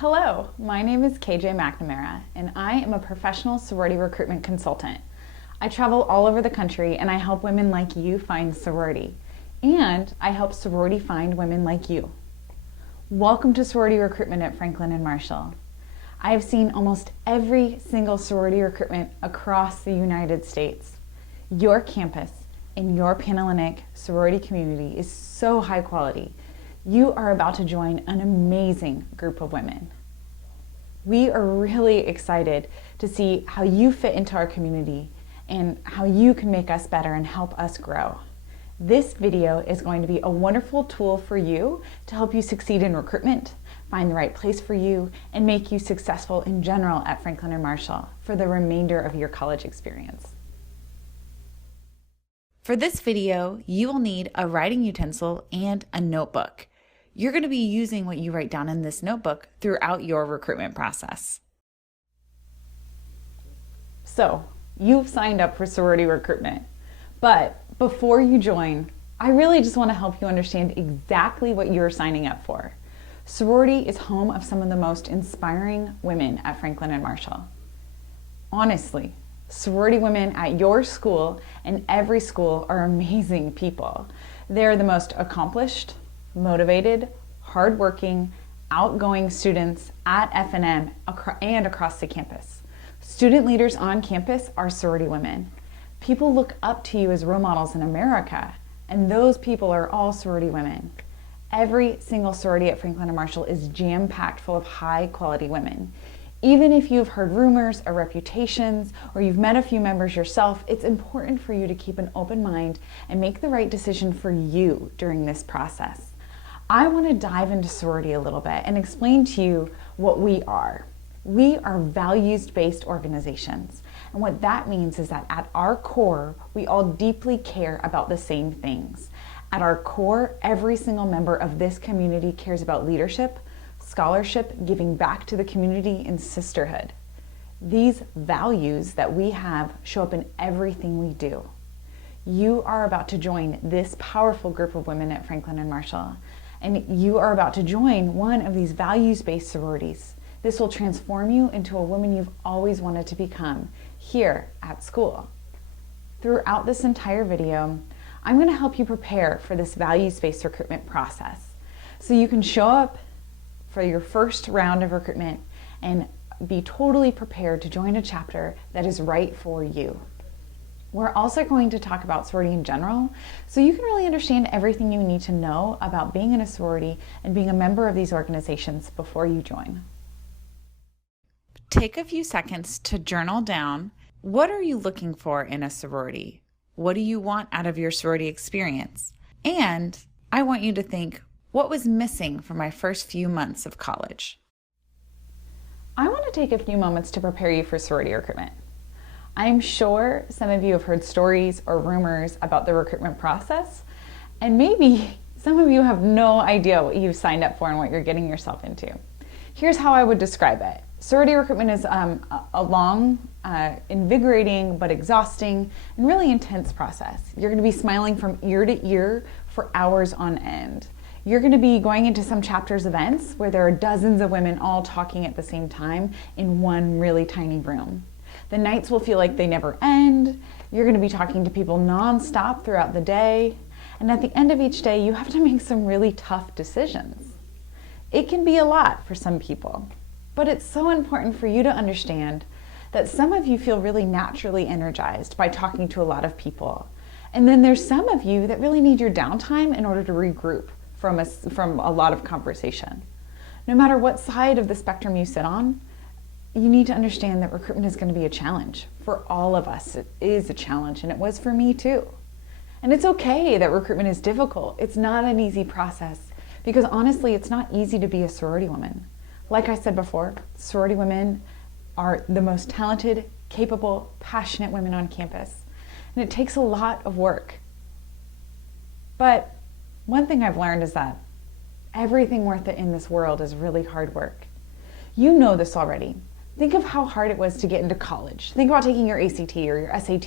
Hello, my name is KJ McNamara, and I am a professional sorority recruitment consultant. I travel all over the country and I help women like you find sorority, and I help sorority find women like you. Welcome to sorority recruitment at Franklin and Marshall. I have seen almost every single sorority recruitment across the United States. Your campus and your Panhellenic sorority community is so high quality. You are about to join an amazing group of women. We are really excited to see how you fit into our community and how you can make us better and help us grow. This video is going to be a wonderful tool for you to help you succeed in recruitment, find the right place for you, and make you successful in general at Franklin and Marshall for the remainder of your college experience. For this video, you will need a writing utensil and a notebook. You're going to be using what you write down in this notebook throughout your recruitment process. So, you've signed up for sorority recruitment, but before you join, I really just want to help you understand exactly what you're signing up for. Sorority is home of some of the most inspiring women at Franklin and Marshall. Honestly, sorority women at your school and every school are amazing people. They're the most accomplished, motivated, hardworking, outgoing students at FNM and across the campus. Student leaders on campus are sorority women. People look up to you as role models in America, and those people are all sorority women. Every single sorority at Franklin and Marshall is jam-packed full of high-quality women. Even if you've heard rumors or reputations, or you've met a few members yourself, it's important for you to keep an open mind and make the right decision for you during this process. I want to dive into sorority a little bit and explain to you what we are. We are values-based organizations. And what that means is that at our core, we all deeply care about the same things. At our core, every single member of this community cares about leadership, scholarship, giving back to the community, and sisterhood. These values that we have show up in everything we do. You are about to join this powerful group of women at Franklin and Marshall, and you are about to join one of these values-based sororities. This will transform you into a woman you've always wanted to become here at school. Throughout this entire video, I'm going to help you prepare for this values-based recruitment process so you can show up for your first round of recruitment and be totally prepared to join a chapter that is right for you. We're also going to talk about sorority in general, so you can really understand everything you need to know about being in a sorority and being a member of these organizations before you join. Take a few seconds to journal down, what are you looking for in a sorority? What do you want out of your sorority experience? And I want you to think, what was missing from my first few months of college? I want to take a few moments to prepare you for sorority recruitment. I'm sure some of you have heard stories or rumors about the recruitment process, and maybe some of you have no idea what you've signed up for and what you're getting yourself into. Here's how I would describe it. Sorority recruitment is a long, invigorating, but exhausting and really intense process. You're going to be smiling from ear to ear for hours on end. You're going to be going into some chapters events where there are dozens of women all talking at the same time in one really tiny room. The nights will feel like they never end. You're going to be talking to people nonstop throughout the day. And at the end of each day, you have to make some really tough decisions. It can be a lot for some people, but it's so important for you to understand that some of you feel really naturally energized by talking to a lot of people. And then there's some of you that really need your downtime in order to regroup from a lot of conversation. No matter what side of the spectrum you sit on, you need to understand that recruitment is going to be a challenge. For all of us, it is a challenge, and it was for me too. And it's okay that recruitment is difficult. It's not an easy process, because honestly, it's not easy to be a sorority woman. Like I said before, sorority women are the most talented, capable, passionate women on campus, and it takes a lot of work. But one thing I've learned is that everything worth it in this world is really hard work. You know this already. Think of how hard it was to get into college. Think about taking your ACT or your SAT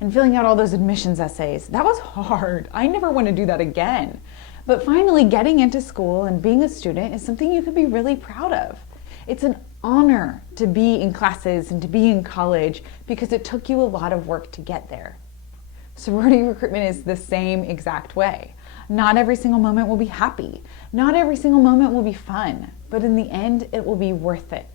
and filling out all those admissions essays. That was hard. I never want to do that again. But finally, getting into school and being a student is something you can be really proud of. It's an honor to be in classes and to be in college because it took you a lot of work to get there. Sorority recruitment is the same exact way. Not every single moment will be happy. Not every single moment will be fun, but in the end, it will be worth it.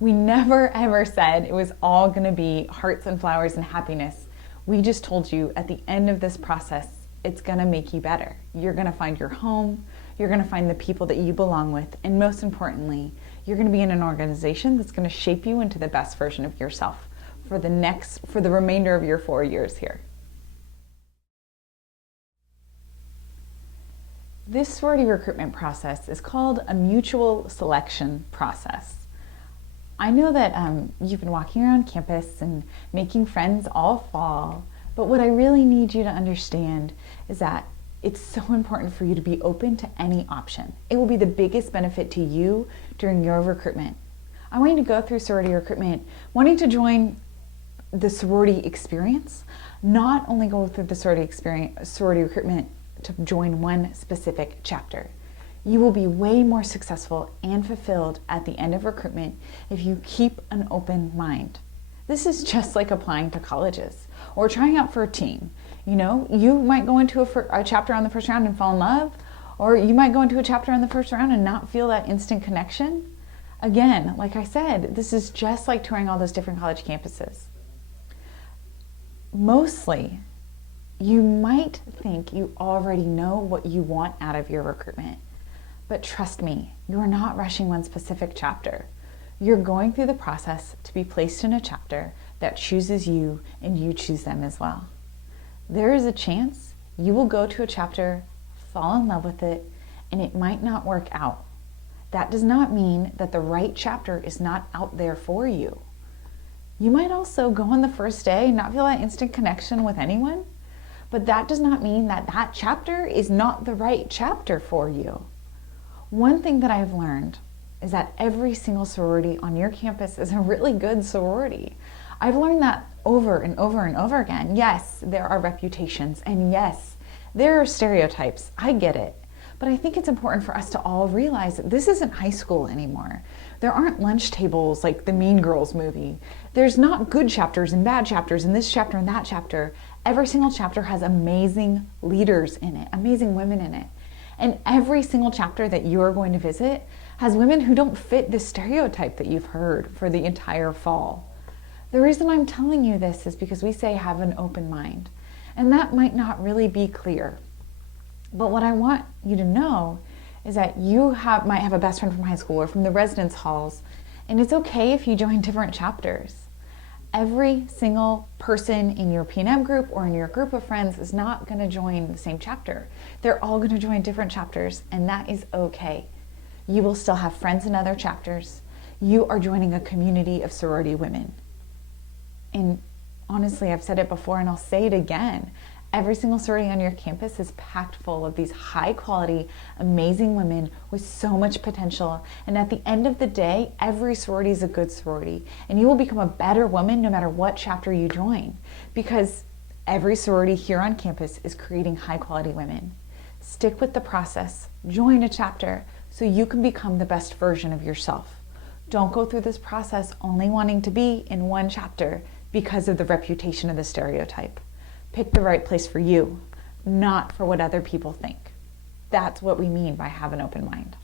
We never ever said it was all going to be hearts and flowers and happiness. We just told you at the end of this process, it's going to make you better. You're going to find your home. You're going to find the people that you belong with. And most importantly, you're going to be in an organization that's going to shape you into the best version of yourself for the remainder of your 4 years here. This sorority recruitment process is called a mutual selection process. I know that you've been walking around campus and making friends all fall, but what I really need you to understand is that it's so important for you to be open to any option. It will be the biggest benefit to you during your recruitment. I want you to go through sorority recruitment wanting to join the sorority experience, not only go through the sorority recruitment to join one specific chapter. You will be way more successful and fulfilled at the end of recruitment if you keep an open mind. This is just like applying to colleges or trying out for a team. You know, you might go into a chapter on the first round and fall in love, or you might go into a chapter on the first round and not feel that instant connection. Again, like I said, this is just like touring all those different college campuses. Mostly, you might think you already know what you want out of your recruitment. But trust me, you are not rushing one specific chapter. You're going through the process to be placed in a chapter that chooses you and you choose them as well. There is a chance you will go to a chapter, fall in love with it, and it might not work out. That does not mean that the right chapter is not out there for you. You might also go on the first day and not feel that instant connection with anyone, but that does not mean that that chapter is not the right chapter for you. One thing that I've learned is that every single sorority on your campus is a really good sorority. I've learned that over and over and over again. Yes, there are reputations, and yes, there are stereotypes. I get it. But I think it's important for us to all realize that this isn't high school anymore. There aren't lunch tables like the Mean Girls movie. There's not good chapters and bad chapters in this chapter and that chapter. Every single chapter has amazing leaders in it, amazing women in it. And every single chapter that you're going to visit has women who don't fit the stereotype that you've heard for the entire fall. The reason I'm telling you this is because we say have an open mind. And that might not really be clear. But what I want you to know is that you might have a best friend from high school or from the residence halls, and it's okay if you join different chapters. Every single person in your PNM group or in your group of friends is not going to join the same chapter. They're all going to join different chapters, and that is okay. You will still have friends in other chapters. You are joining a community of sorority women. And honestly, I've said it before and I'll say it again. Every single sorority on your campus is packed full of these high quality, amazing women with so much potential. And at the end of the day, every sorority is a good sorority. And you will become a better woman no matter what chapter you join. Because every sorority here on campus is creating high quality women. Stick with the process. Join a chapter so you can become the best version of yourself. Don't go through this process only wanting to be in one chapter because of the reputation of the stereotype. Pick the right place for you, not for what other people think. That's what we mean by have an open mind.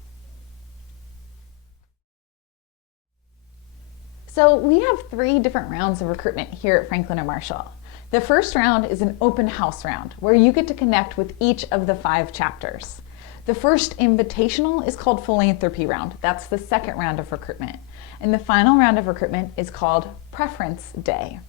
So we have 3 different rounds of recruitment here at Franklin and Marshall. The first round is an open house round where you get to connect with each of the 5 chapters. The first invitational is called philanthropy round. That's the second round of recruitment. And the final round of recruitment is called preference day.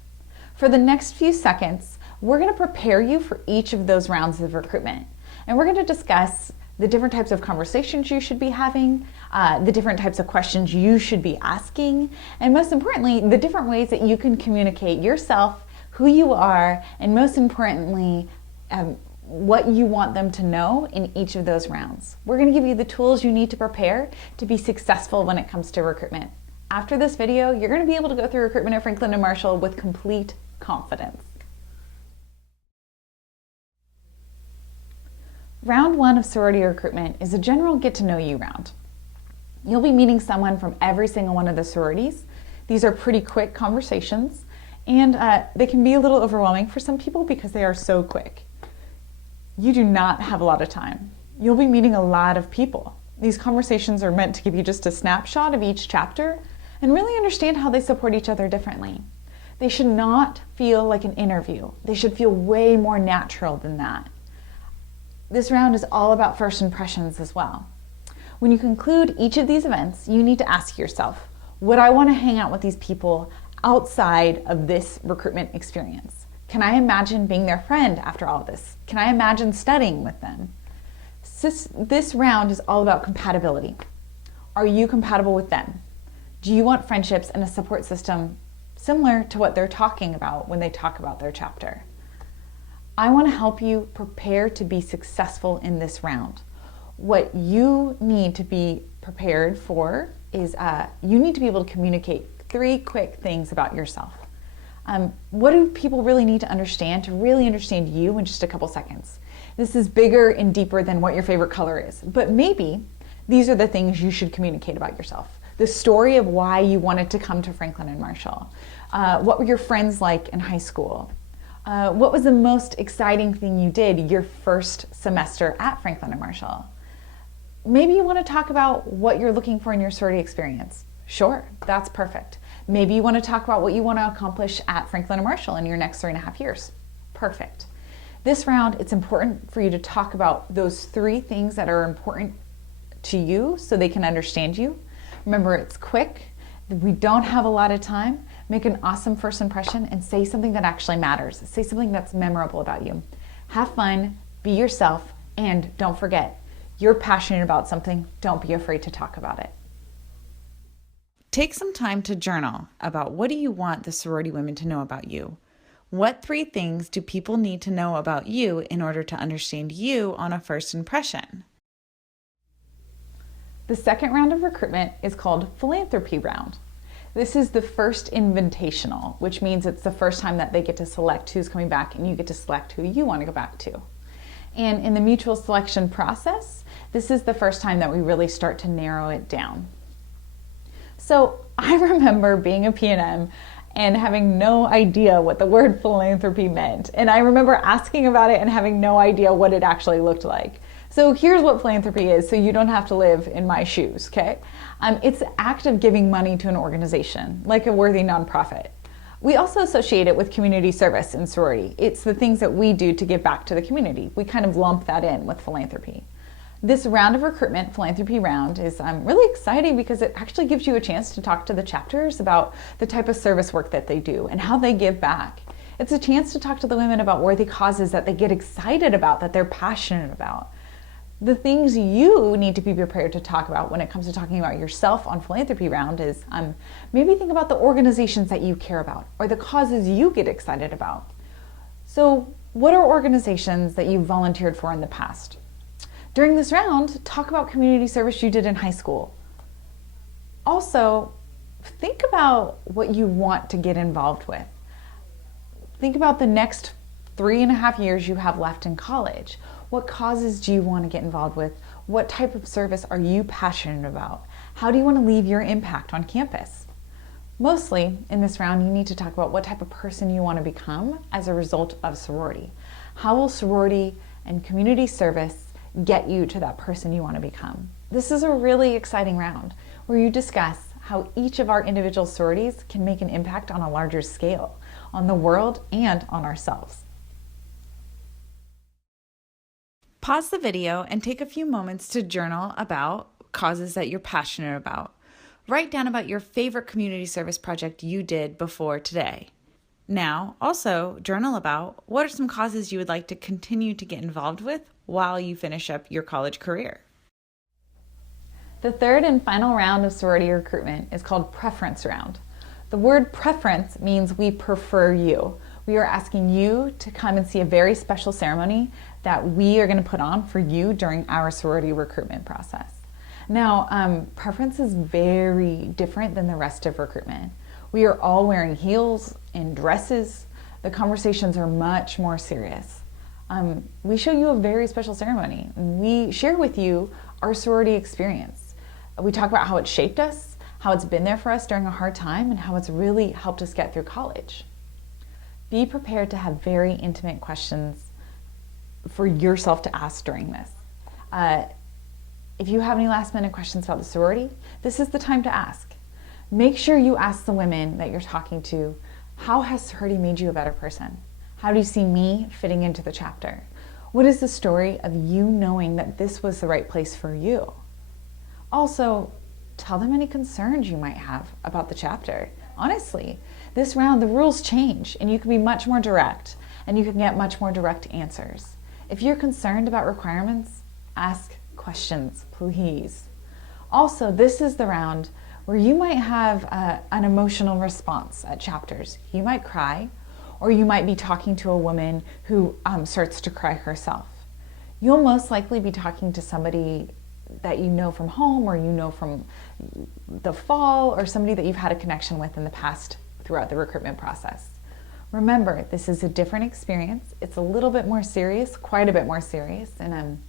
For the next few seconds, we're going to prepare you for each of those rounds of recruitment. And we're going to discuss the different types of conversations you should be having, the different types of questions you should be asking, and most importantly, the different ways that you can communicate yourself, who you are, and most importantly, what you want them to know in each of those rounds. We're going to give you the tools you need to prepare to be successful when it comes to recruitment. After this video, you're going to be able to go through recruitment at Franklin and Marshall with complete confidence. Round 1 of sorority recruitment is a general get to know you round. You'll be meeting someone from every single one of the sororities. These are pretty quick conversations, and they can be a little overwhelming for some people because they are so quick. You do not have a lot of time. You'll be meeting a lot of people. These conversations are meant to give you just a snapshot of each chapter and really understand how they support each other differently. They should not feel like an interview. They should feel way more natural than that. This round is all about first impressions as well. When you conclude each of these events, you need to ask yourself, would I want to hang out with these people outside of this recruitment experience? Can I imagine being their friend after all this? Can I imagine studying with them? This round is all about compatibility. Are you compatible with them? Do you want friendships and a support system similar to what they're talking about when they talk about their chapter? I want to help you prepare to be successful in this round. What you need to be prepared for is you need to be able to communicate 3 quick things about yourself. What do people really need to understand really understand you in just a couple seconds? This is bigger and deeper than what your favorite color is, but maybe these are the things you should communicate about yourself. The story of why you wanted to come to Franklin and Marshall. What were your friends like in high school? What was the most exciting thing you did your first semester at Franklin and Marshall? Maybe you want to talk about what you're looking for in your sorority experience. Sure, that's perfect. Maybe you want to talk about what you want to accomplish at Franklin and Marshall in your next 3.5 years. Perfect. This round, it's important for you to talk about those 3 things that are important to you so they can understand you. Remember, it's quick. We don't have a lot of time. Make an awesome first impression and say something that actually matters. Say something that's memorable about you. Have fun, be yourself, and don't forget, you're passionate about something. Don't be afraid to talk about it. Take some time to journal about what do you want the sorority women to know about you. What 3 things do people need to know about you in order to understand you on a first impression? The second round of recruitment is called Philanthropy Round. This is the first invitational, which means it's the first time that they get to select who's coming back and you get to select who you want to go back to. And in the mutual selection process, this is the first time that we really start to narrow it down. So I remember being a PNM and having no idea what the word philanthropy meant. And I remember asking about it and having no idea what it actually looked like. So here's what philanthropy is, so you don't have to live in my shoes, okay? It's the act of giving money to an organization, like a worthy nonprofit. We also associate it with community service in sorority. It's the things that we do to give back to the community. We kind of lump that in with philanthropy. This round of recruitment, Philanthropy Round, is really exciting because it actually gives you a chance to talk to the chapters about the type of service work that they do and how they give back. It's a chance to talk to the women about worthy causes that they get excited about, that they're passionate about. The things you need to be prepared to talk about when it comes to talking about yourself on Philanthropy Round is maybe think about the organizations that you care about or the causes you get excited about. So what are organizations that you've volunteered for in the past? During this round, talk about community service you did in high school. Also, think about what you want to get involved with. Think about the next 3.5 years you have left in college. What causes do you want to get involved with? What type of service are you passionate about? How do you want to leave your impact on campus? Mostly, in this round, you need to talk about what type of person you want to become as a result of sorority. How will sorority and community service get you to that person you want to become? This is a really exciting round where you discuss how each of our individual sororities can make an impact on a larger scale, on the world and on ourselves. Pause the video and take a few moments to journal about causes that you're passionate about. Write down about your favorite community service project you did before today. Now, also journal about what are some causes you would like to continue to get involved with while you finish up your college career. The third and final round of sorority recruitment is called Preference Round. The word preference means we prefer you. We are asking you to come and see a very special ceremony that we are going to put on for you during our sorority recruitment process. Now, preference is very different than the rest of recruitment. We are all wearing heels and dresses. The conversations are much more serious. We show you a very special ceremony. We share with you our sorority experience. We talk about how it shaped us, how it's been there for us during a hard time, and how it's really helped us get through college. Be prepared to have very intimate questions for yourself to ask during this. If you have any last minute questions about the sorority, this is the time to ask. Make sure you ask the women that you're talking to, how has sorority made you a better person? How do you see me fitting into the chapter? What is the story of you knowing that this was the right place for you? Also, tell them any concerns you might have about the chapter. Honestly, this round the rules change and you can be much more direct and you can get much more direct answers. If you're concerned about requirements, ask questions, please. Also, this is the round where you might have an emotional response at chapters. You might cry, or you might be talking to a woman who starts to cry herself. You'll most likely be talking to somebody that you know from home, or you know from the fall, or somebody that you've had a connection with in the past throughout the recruitment process. Remember, this is a different experience. It's a little bit more serious, quite a bit more serious, and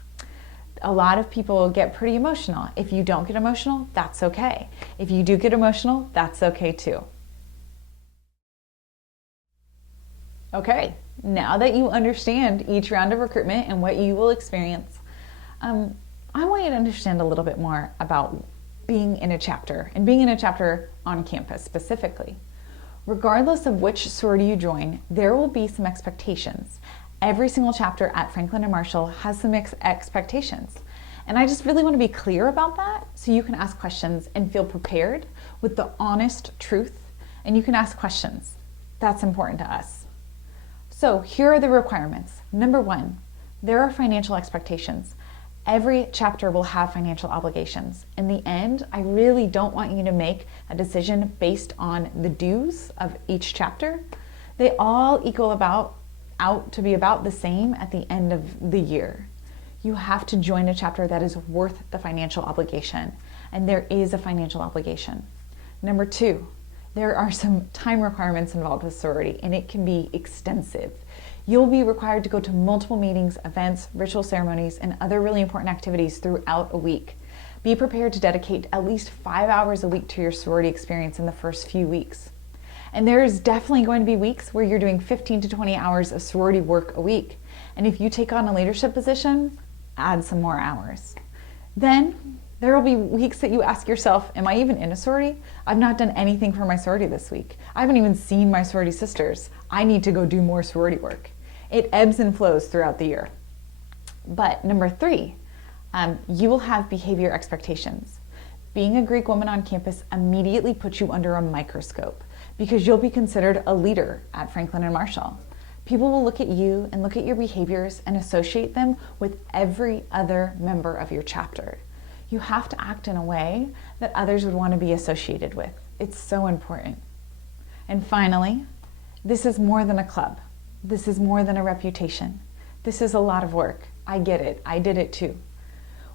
a lot of people get pretty emotional. If you don't get emotional, that's okay. If you do get emotional, that's okay too. Okay, now that you understand each round of recruitment and what you will experience, I want you to understand a little bit more about being in a chapter, and being in a chapter on campus specifically. Regardless of which sorority you join, there will be some expectations. Every single chapter at Franklin and Marshall has some expectations. And I just really want to be clear about that so you can ask questions and feel prepared with the honest truth, and you can ask questions. That's important to us. So here are the requirements. Number 1, there are financial expectations. Every chapter will have financial obligations. In the end, I really don't want you to make a decision based on the dues of each chapter. They all equal out to be about the same at the end of the year. You have to join a chapter that is worth the financial obligation, and there is a financial obligation. Number 2, there are some time requirements involved with sorority, and it can be extensive. You'll be required to go to multiple meetings, events, ritual ceremonies, and other really important activities throughout a week. Be prepared to dedicate at least 5 hours a week to your sorority experience in the first few weeks. And there's definitely going to be weeks where you're doing 15 to 20 hours of sorority work a week. And if you take on a leadership position, add some more hours. Then there will be weeks that you ask yourself, am I even in a sorority? I've not done anything for my sorority this week. I haven't even seen my sorority sisters. I need to go do more sorority work. It ebbs and flows throughout the year. But number 3, you will have behavior expectations. Being a Greek woman on campus immediately puts you under a microscope because you'll be considered a leader at Franklin and Marshall. People will look at you and look at your behaviors and associate them with every other member of your chapter. You have to act in a way that others would want to be associated with. It's so important. And finally, this is more than a club. This is more than a reputation. This is a lot of work. I get it. I did it too.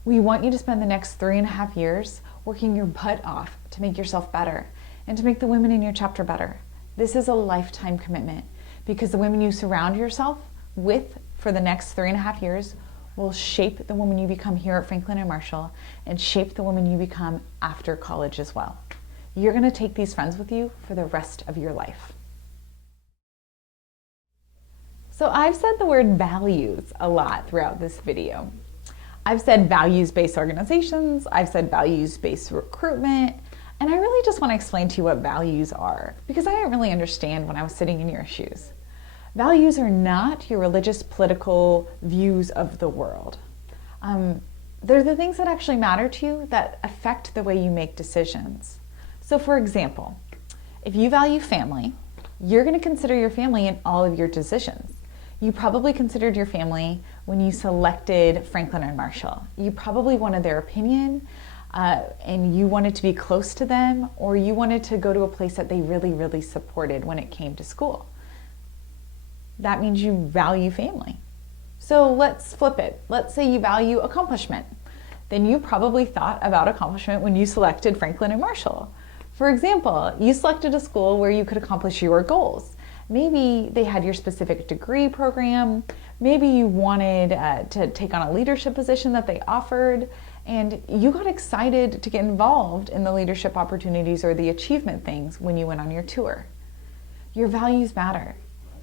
We want you to spend the next 3.5 years working your butt off to make yourself better and to make the women in your chapter better. This is a lifetime commitment because the women you surround yourself with for the next 3.5 years will shape the woman you become here at Franklin and Marshall and shape the woman you become after college as well. You're going to take these friends with you for the rest of your life. So I've said the word values a lot throughout this video. I've said values-based organizations, I've said values-based recruitment, and I really just want to explain to you what values are because I didn't really understand when I was sitting in your shoes. Values are not your religious, political views of the world. They're the things that actually matter to you that affect the way you make decisions. So for example, if you value family, you're going to consider your family in all of your decisions. You probably considered your family when you selected Franklin and Marshall. You probably wanted their opinion and you wanted to be close to them, or you wanted to go to a place that they really, really supported when it came to school. That means you value family. So let's flip it. Let's say you value accomplishment. Then you probably thought about accomplishment when you selected Franklin and Marshall. For example, you selected a school where you could accomplish your goals. Maybe they had your specific degree program. Maybe you wanted to take on a leadership position that they offered, And you got excited to get involved in the leadership opportunities or the achievement things when you went on your tour. Your values matter.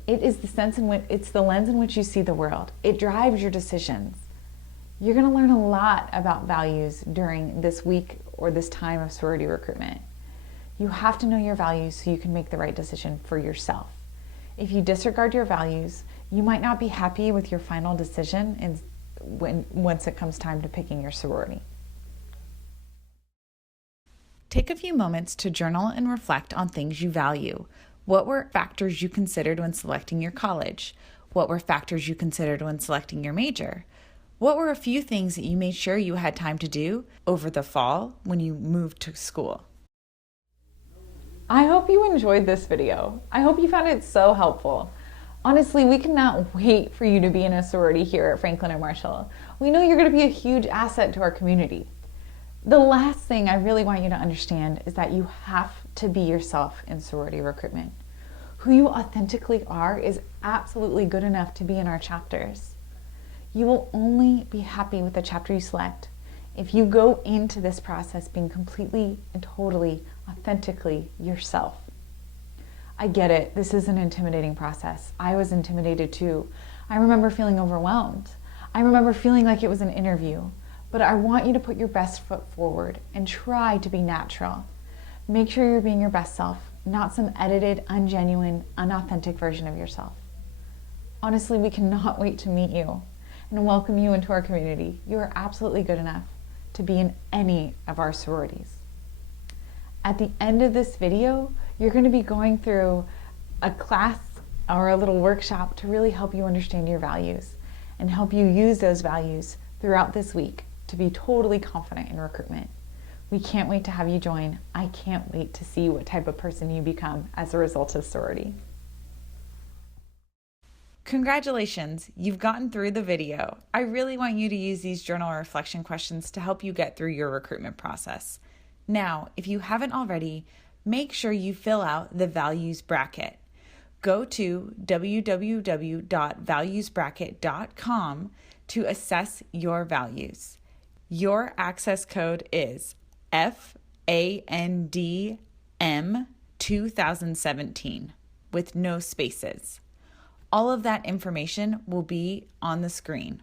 It's the lens in which you see the world. It drives your decisions. You're going to learn a lot about values during this week or this time of sorority recruitment. You have to know your values so you can make the right decision for yourself. If you disregard your values, you might not be happy with your final decision once it comes time to picking your sorority. Take a few moments to journal and reflect on things you value. What were factors you considered when selecting your college? What were factors you considered when selecting your major? What were a few things that you made sure you had time to do over the fall when you moved to school? I hope you enjoyed this video. I hope you found it so helpful. Honestly, we cannot wait for you to be in a sorority here at Franklin and Marshall. We know you're going to be a huge asset to our community. The last thing I really want you to understand is that you have to be yourself in sorority recruitment. Who you authentically are is absolutely good enough to be in our chapters. You will only be happy with the chapter you select if you go into this process being completely and totally, authentically yourself. I get it. This is an intimidating process. I was intimidated too. I remember feeling overwhelmed. I remember feeling like it was an interview. But I want you to put your best foot forward and try to be natural. Make sure you're being your best self, not some edited, ungenuine, unauthentic version of yourself. Honestly, we cannot wait to meet you and welcome you into our community. You are absolutely good enough to be in any of our sororities. At the end of this video, you're going to be going through a class or a little workshop to really help you understand your values and help you use those values throughout this week to be totally confident in recruitment. We can't wait to have you join. I can't wait to see what type of person you become as a result of sorority. Congratulations, you've gotten through the video. I really want you to use these journal reflection questions to help you get through your recruitment process. Now, if you haven't already, make sure you fill out the values bracket. Go to www.valuesbracket.com to assess your values. Your access code is FANDM 2017 with no spaces. All of that information will be on the screen.